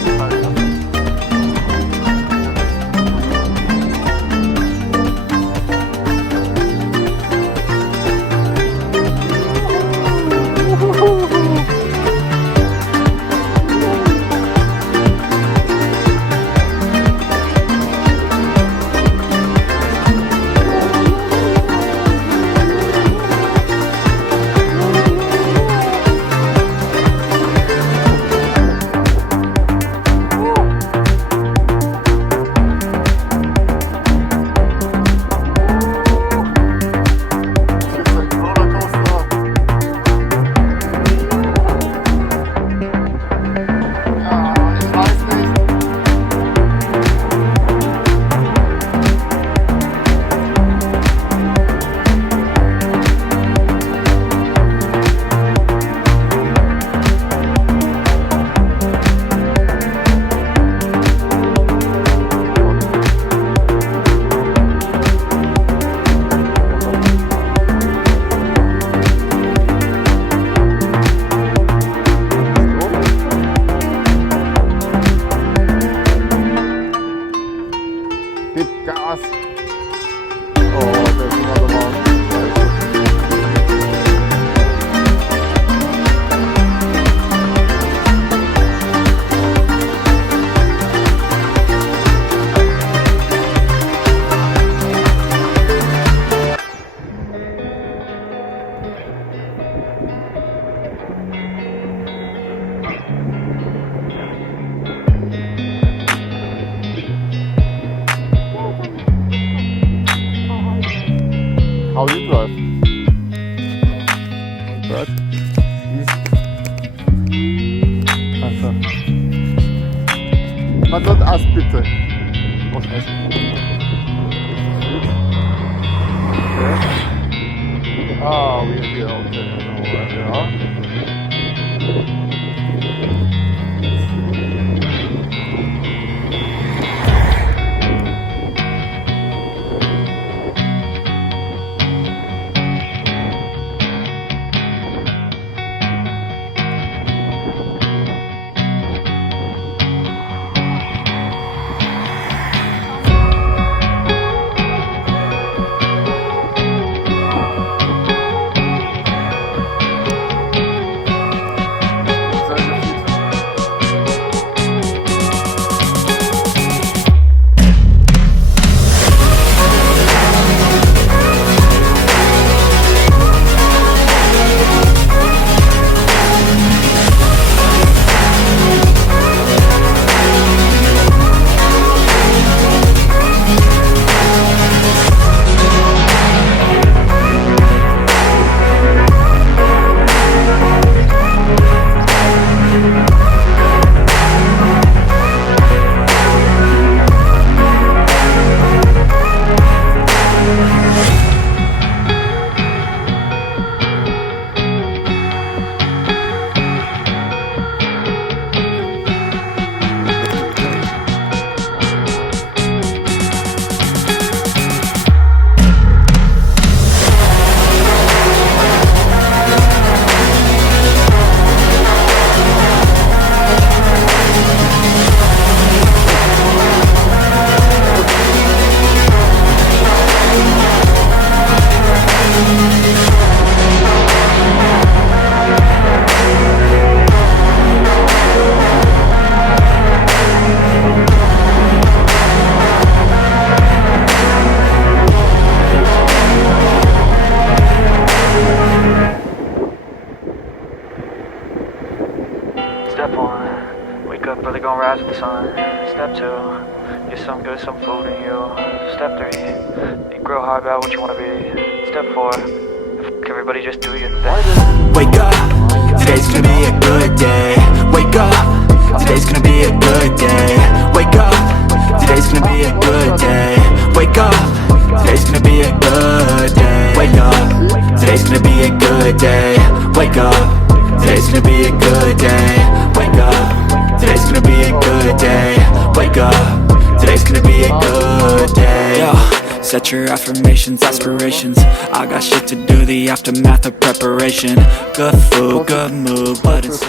jeden Fall. Ja. Gas. Oh, der ist immer gemacht. How you drive? Brett? Einfach. Man wird Ast bitte. Oh, scheiße. Okay. Ah, wir hier, okay. Ja. Step 1, wake up early, gonna rise with the sun. Step 2, get some good, some food in you. Step 3, think real hard about what you wanna be. Step 4, everybody just do your thing. Wake up, today's gonna be a good day. Wake up, today's gonna be a good day. Wake up, today's gonna be a good day. Wake up, today's gonna be a good day. Wake up, today's gonna be a good day. Wake up, today's gonna be a good day. Wake up, today's gonna be a good day. Wake up, today's gonna be a good day. Yo, set your affirmations, aspirations. I got shit to do, the aftermath of preparation. Good food, good mood, but it's